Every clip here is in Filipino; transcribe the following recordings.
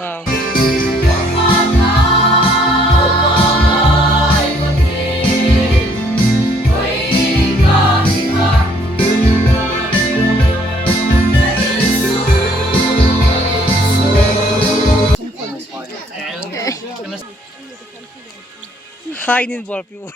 ว้าว Kainin bol piu.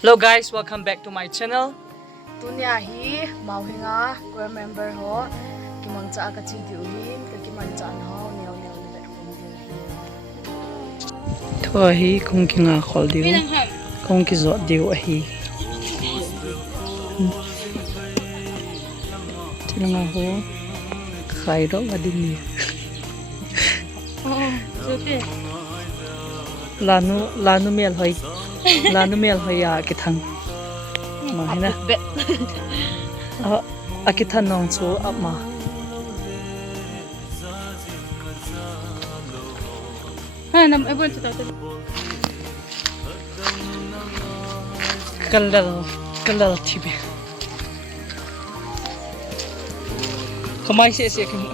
Hello guys, welcome back to my channel. Tunya hi Maohing choir member ho kimang cha ka chi diuhin ka kiman chan ho neo neo le Thua hi kong ki nga khol diu. Kong ki zo diu hi. Nga ho khairock adin ni. Lanu mel hoi ya ki thang. Ma hina. Akithan nong chu apma. ha nam ebon chu ta Kalal thibe. Kamai se ki mo.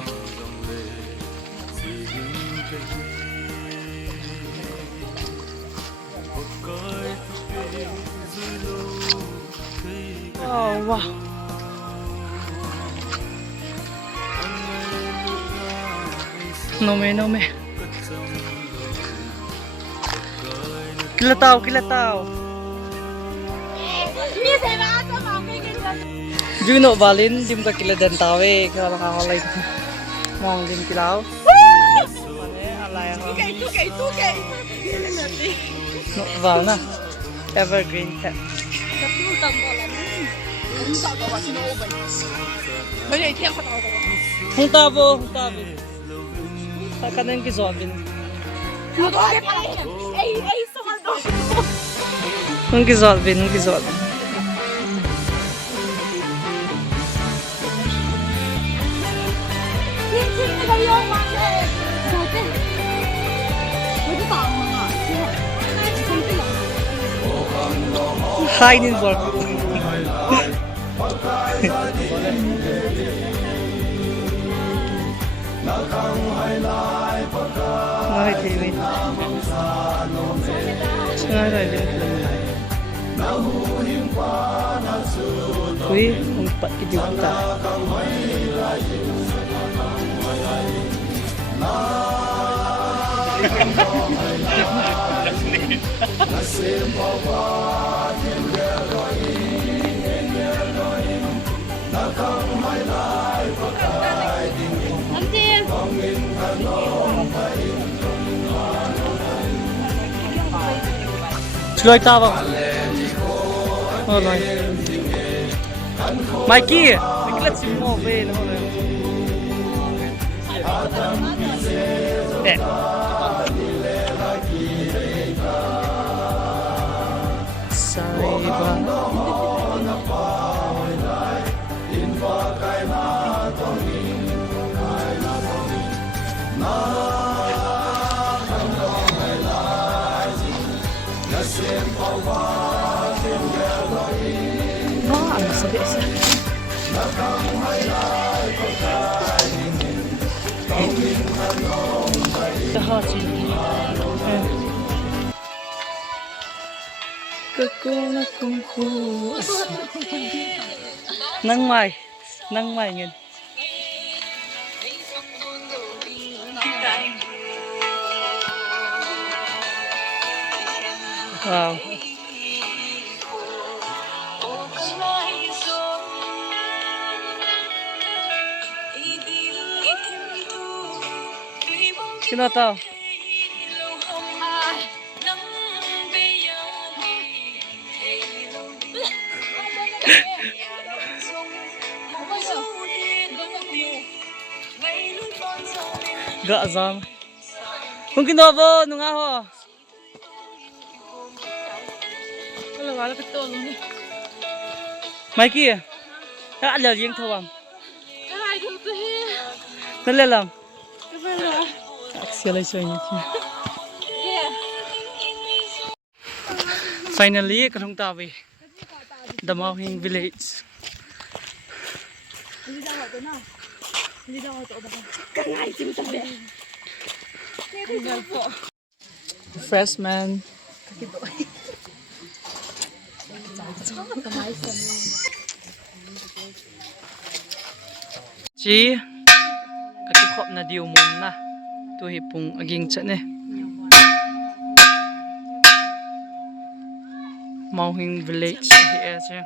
Oh wow. No me. Kila tao. mi se ba cho ma ke ke Juno valin dim ka kila dan tawe kala ka holai. Mong dim kilau. Mane alai ha. tu ke No valna. Evergreen cat. tu tam ba la ni sa ko ba sino ba ba ye tiang ka ta Hung tabo. Ta kanen ki zombin. lu do ke pa ei so har do Hung ki zombin.那个腰吗？小贝，我知道嘛，Kainin bol. Nói thì mình nói rồi đến quý không bắt cái điều ta lôi tao vào rồi Mikey mình let's see more về nó rồi đẹp sai ba nó ăn sao vậy sao Coca-Cola cùng khu nắng mai nghe wow Kino tao gak zam mungkin apa nunga ho kalau wala betul ni. Mikey ka ada yang thawang Ai tu tu he. nalelam Kepala. aksi lai soy ni Finally, karong tawi. The Maohing village. Hindi daw ito na. Hindi daw ito ba? Kangay sim tabi. Po. Refreshment. Chi, katikop na diumon na. Tuhi pong aging tsan eh. Maohing village. Here siya.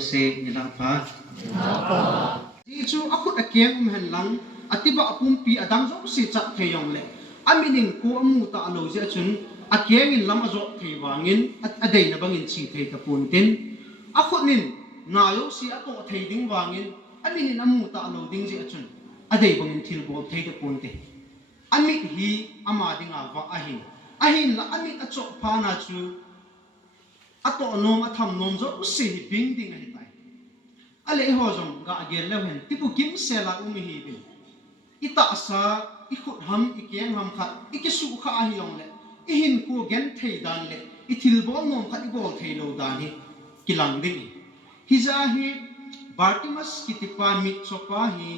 se nila pa chu akut akem han lang atiba apumpi adang zo si cha theyong le aminin ko amu ta alo je chun akyeng in lam azo theiwangin adei na bangin chi thei ta puntin akut nin nayo si ato theiding wangin aminin amu ta alo ding je chun adei bangin thil bol thei ta puntin amit hi amading ava ahin la amit acho pa na chu ato nom atham nom zo usi bing ding hi tai ale ho jong ga agel le hen tipu kim sela umi hi bin ita sa ikut ham ikyeng ham khat ikisu kha hi yong le ihin ko gen thei dan le ithil bol nom khat ibol thei lo dan hi kilang ding hi za hi bartimas kitipa mit chopa hi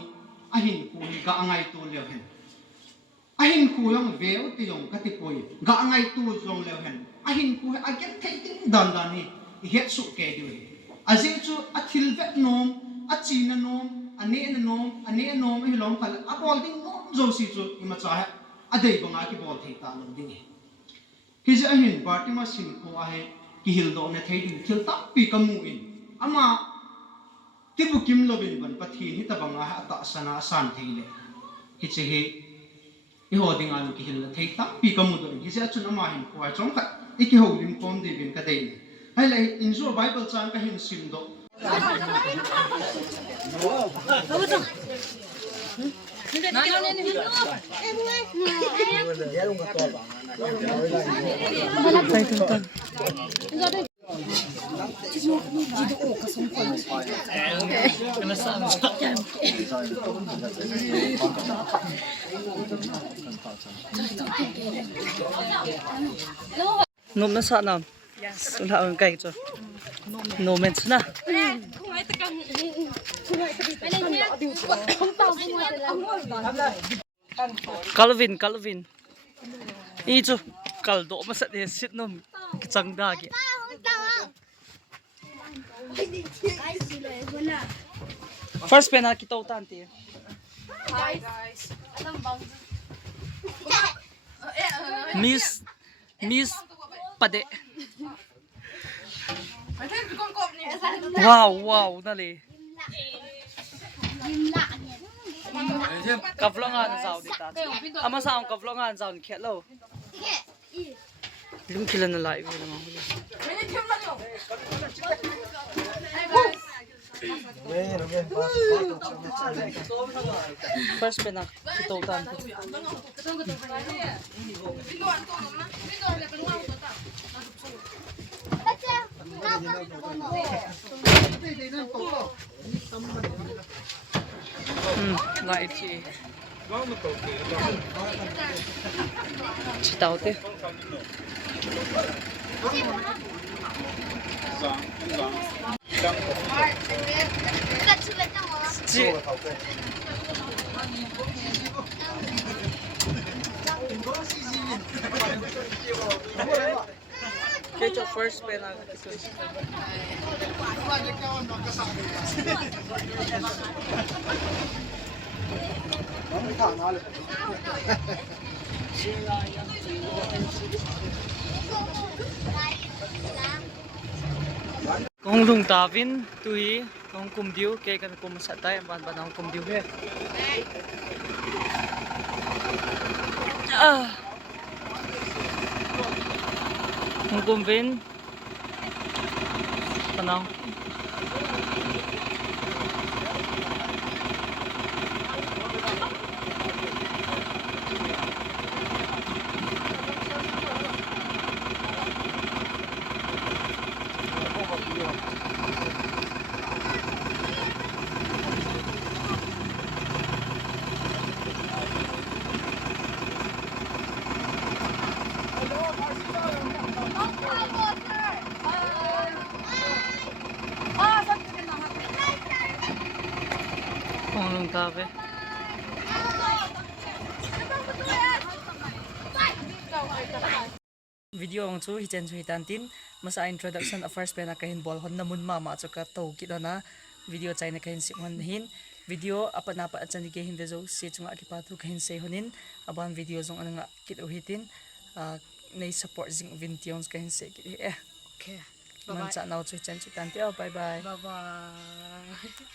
ahin ko hi ga angai to le hen ahin ko yong veo ti yong katipoi ga angai tu jong le hen ahin ko again thei dan dan hi het su ke di aje chu athil vet nom achina nom ane nom hi long kal apol ding nom zo si chu ima cha ha adei banga ki bol thei ta nom ding hi ja hin bartima sin ko a he ki hil do ne thei ding thil ta pi kamu in ama tibu kim lobin ban pathi hi ta banga ha ta sana san thei le hi che he i ho ding alu ki hil thei ta pi kamu do hi ja chun ama hin ko a chong kha iki ho lim kom de bin ka dei hai lai in zo bible chang ka hin sim do Nom na sa nam. Yes. Wala ang kay cho. No mens na. Calvin. Icho kaldo masat de sit nom kicang dagi. First pena kita utanti. Hi guys. Miss Pade. Wow, nali. Kavlongan zao dita. Ama sa ang kavlongan zao ni khetlo. Lim kilan na live na mga huli. First pena kita utanti. Right here. Chitao te. Kecho first pena ito. Kung lung tavin tui kung kumdiu kay kan kumasatay ban banang kumdiu he. Kung kumvin panang kung lung tave. Video ang chu hichen chu hitantin masa introduction of first pena kahin bol hon namun mama chu ka to kita na video chai na kahin simon hin video apa na pa achan ke hin bezo se chunga ki patu kahin se honin aban video zong anga kit uhitin nei support zing vintions kahin se ki okay man cha nau chui chen chui tan teo bye bye Bye bye.